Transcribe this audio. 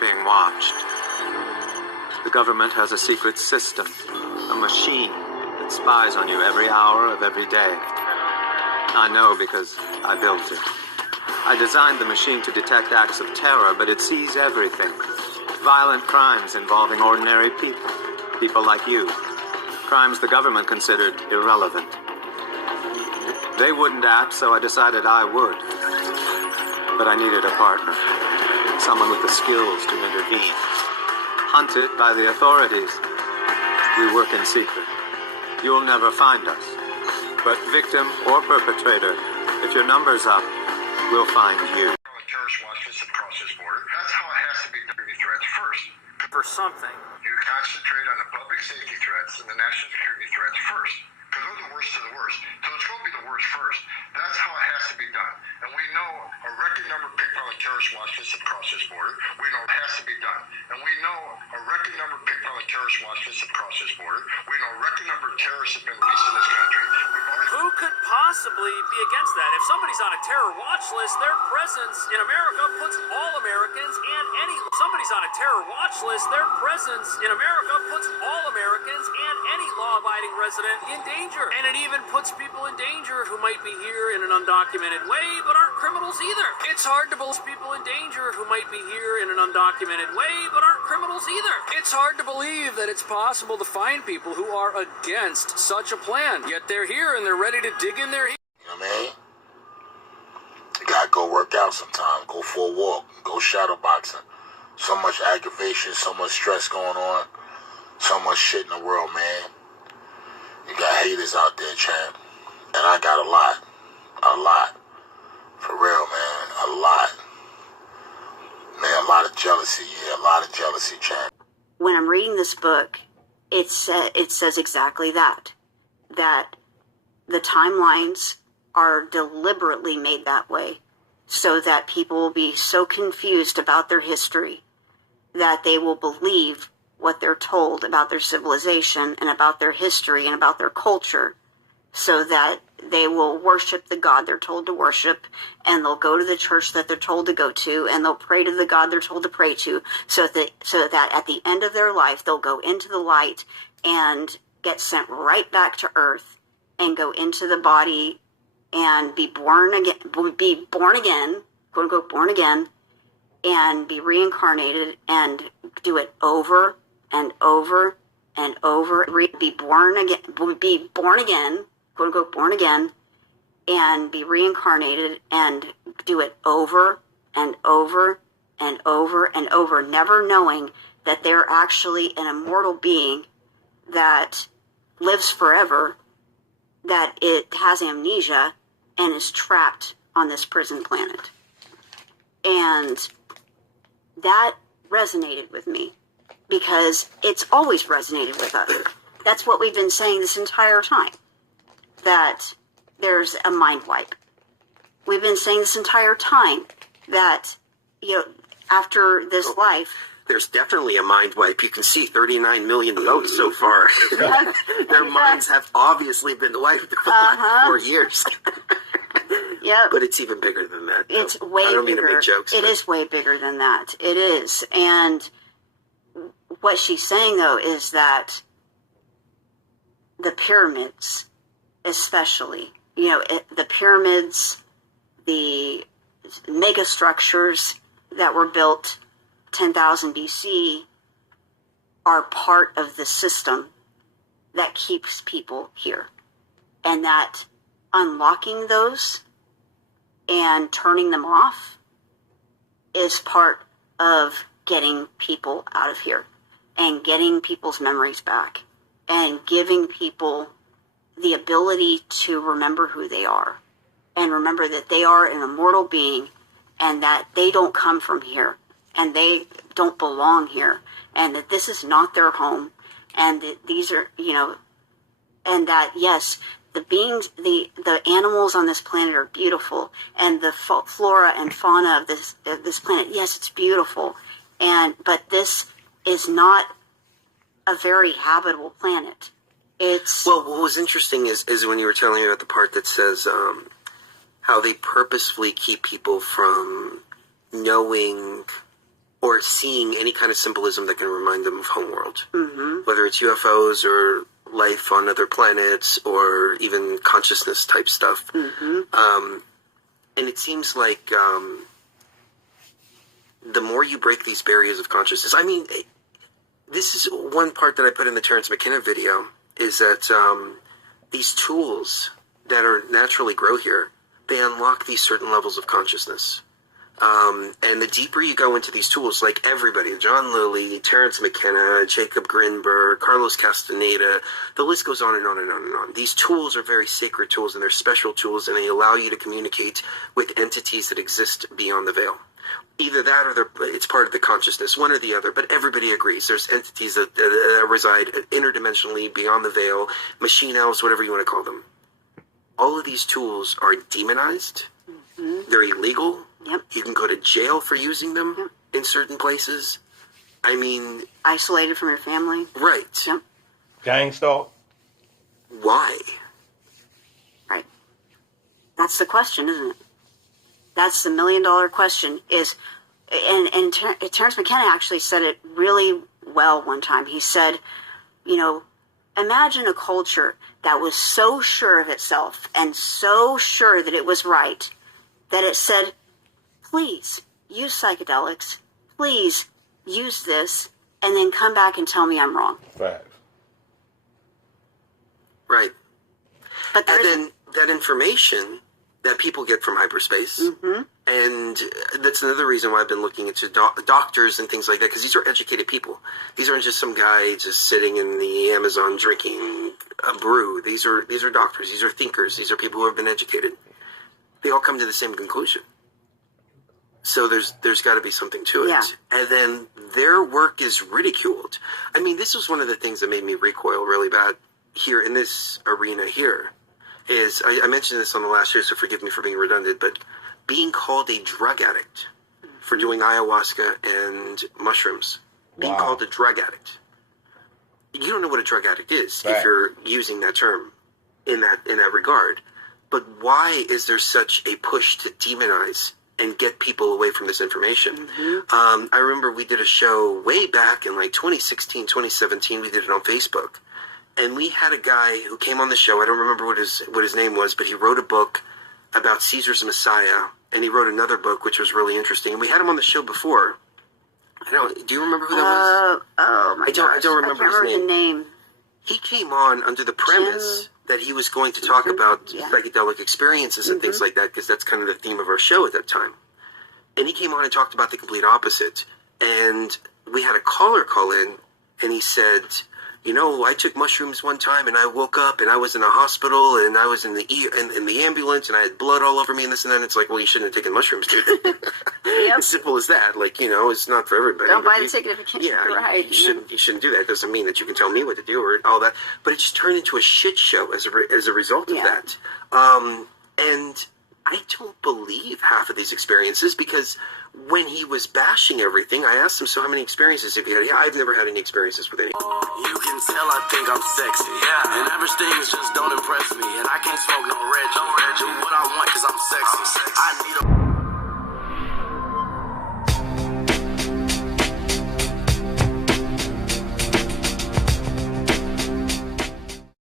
being watched. The government has a secret system, a machine that spies on you every hour of every day. I know because I built it. I designed the machine to detect acts of terror, but it sees everything. Violent crimes involving ordinary people, people like you. Crimes the government considered irrelevant. They wouldn't act, so I decided I would. But I needed a partner, someone with the skills to intervene. Hunted by the authorities, we work in secret. You'll never find us. But victim or perpetrator, if your number's up, we'll find you. Terrorist watch list across this border. That's how it has to be done. Threats first. For something. You concentrate on the public safety threats and the national security threats first. Because they're the worst of the worst. So it's going to be the worst first. That's how it has to be done. And we know a record number of people on the terrorist watch list across this border. We know it has to be done. And we know a record number of people on the terrorist watch list across this border. We know a record number of terrorists have been released in this country. Who could possibly be against that? If somebody's on a terror watch list, their presence in America puts all Americans and any... Somebody's on a terror watch list, their presence in America puts all Americans and any law-abiding resident in danger. And it even puts people in danger who might be here in an undocumented way, but aren't criminals either. It's hard to believe people in danger who might be here in an undocumented way, but aren't criminals either. It's hard to believe that it's possible to find people who are against such a plan, yet they're here and they're ready to dig in their heels. You know what I mean? You gotta go work out sometime, go for a walk, go shadow boxing. So much aggravation, so much stress going on, so much shit in the world, man. You got haters out there, champ. And I got a lot. A lot. For real, man. A lot. Man, a lot of jealousy, yeah, a lot of jealousy, champ. When I'm reading this book, it says exactly that. That the timelines are deliberately made that way so that people will be so confused about their history that they will believe what they're told about their civilization and about their history and about their culture, so that they will worship the God they're told to worship, and they'll go to the church that they're told to go to, and they'll pray to the God they're told to pray to, so that at the end of their life they'll go into the light and get sent right back to earth and go into the body and be born again, quote unquote born again, and be reincarnated and do it over and over and over, be born again, quote unquote born again, and be reincarnated and do it over and over and over and over, never knowing that they're actually an immortal being that lives forever, that it has amnesia and is trapped on this prison planet. And that resonated with me because it's always resonated with us. That's what we've been saying this entire time, that there's a mind wipe. We've been saying this entire time that, you know, after this life, there's definitely a mind wipe. You can see 39 million votes so far. Their minds have obviously been wiped for years. Yeah, but it's even bigger than that. It's way I don't bigger. mean to make jokes. It is way bigger than that. It is. And what she's saying, though, is that the pyramids, especially, you know, the pyramids, the mega structures that were built 10,000 BC are part of the system that keeps people here. And that unlocking those and turning them off is part of getting people out of here and getting people's memories back and giving people the ability to remember who they are and remember that they are an immortal being and that they don't come from here and they don't belong here and that this is not their home and that these are, you know, and that, yes, the beings, the animals on this planet are beautiful, and the flora and fauna of this planet, yes, it's beautiful, but this is not a very habitable planet. It's well. What was interesting is when you were telling me about the part that says how they purposefully keep people from knowing or or seeing any kind of symbolism that can remind them of homeworld. Whether it's UFOs or life on other planets or even consciousness type stuff. And it seems like the more you break these barriers of consciousness, I mean, this is one part that I put in the Terence McKenna video, is that these tools that are naturally grow here, they unlock these certain levels of consciousness. And the deeper you go into these tools, like everybody, John Lilly, Terence McKenna, Jacob Grinberg, Carlos Castaneda, the list goes on and on and on and on. These tools are very sacred tools, and they're special tools, and they allow you to communicate with entities that exist beyond the veil. Either that or it's part of the consciousness, one or the other, but everybody agrees. There's entities that reside interdimensionally beyond the veil, machine elves, whatever you want to call them. All of these tools are demonized. They're illegal. Yep. You can go to jail for using them in certain places. I mean... Isolated from your family. Right. Yep. Gang stalk. Why? Right. That's the question, isn't it? That's the $1 million question. And Terence McKenna actually said it really well one time. He said, you know, imagine a culture that was so sure of itself and so sure that it was right that it said, please use psychedelics, please use this, and then come back and tell me I'm wrong. Facts. Right. But and then that information that people get from hyperspace, and that's another reason why I've been looking into doctors and things like that, because these are educated people. These aren't just some guy just sitting in the Amazon drinking a brew. These are doctors. These are thinkers. These are people who have been educated. They all come to the same conclusion. So there's got to be something to it. Yeah. And then their work is ridiculed. I mean, this was one of the things that made me recoil really bad here in this arena here. Is I mentioned this on the last year, so forgive me for being redundant, but being called a drug addict for doing ayahuasca and mushrooms, being called a drug addict. You don't know what a drug addict is if you're using that term in that regard. But why is there such a push to demonize and get people away from this information? I remember we did a show way back in like 2016, 2017. We did it on Facebook. And we had a guy who came on the show. I don't remember what his name was, but he wrote a book about Caesar's Messiah, and he wrote another book which was really interesting. And we had him on the show before. Do you remember who that was? Oh my gosh. I don't remember his the name. He came on under the premise that he was going to talk about psychedelic experiences and things like that, because that's kind of the theme of our show at that time. And he came on and talked about the complete opposite. And we had a caller call in, and he said, you know, I took mushrooms one time and I woke up and I was in a hospital and I was in the ambulance and I had blood all over me and this and that. And it's like, well, you shouldn't have taken mushrooms, dude. As simple as that. Like, you know, it's not for everybody. Don't buy the ticket if you can't. Yeah, right. You shouldn't do that. It doesn't mean that you can tell me what to do or all that. But it just turned into a shit show as a result of that. And I don't believe half of these experiences, because when he was bashing everything, I asked him, so how many experiences have you had? Yeah, I've never had any experiences with any. You can tell I think I'm sexy. Yeah. And average things just don't impress me. And I can't smoke no red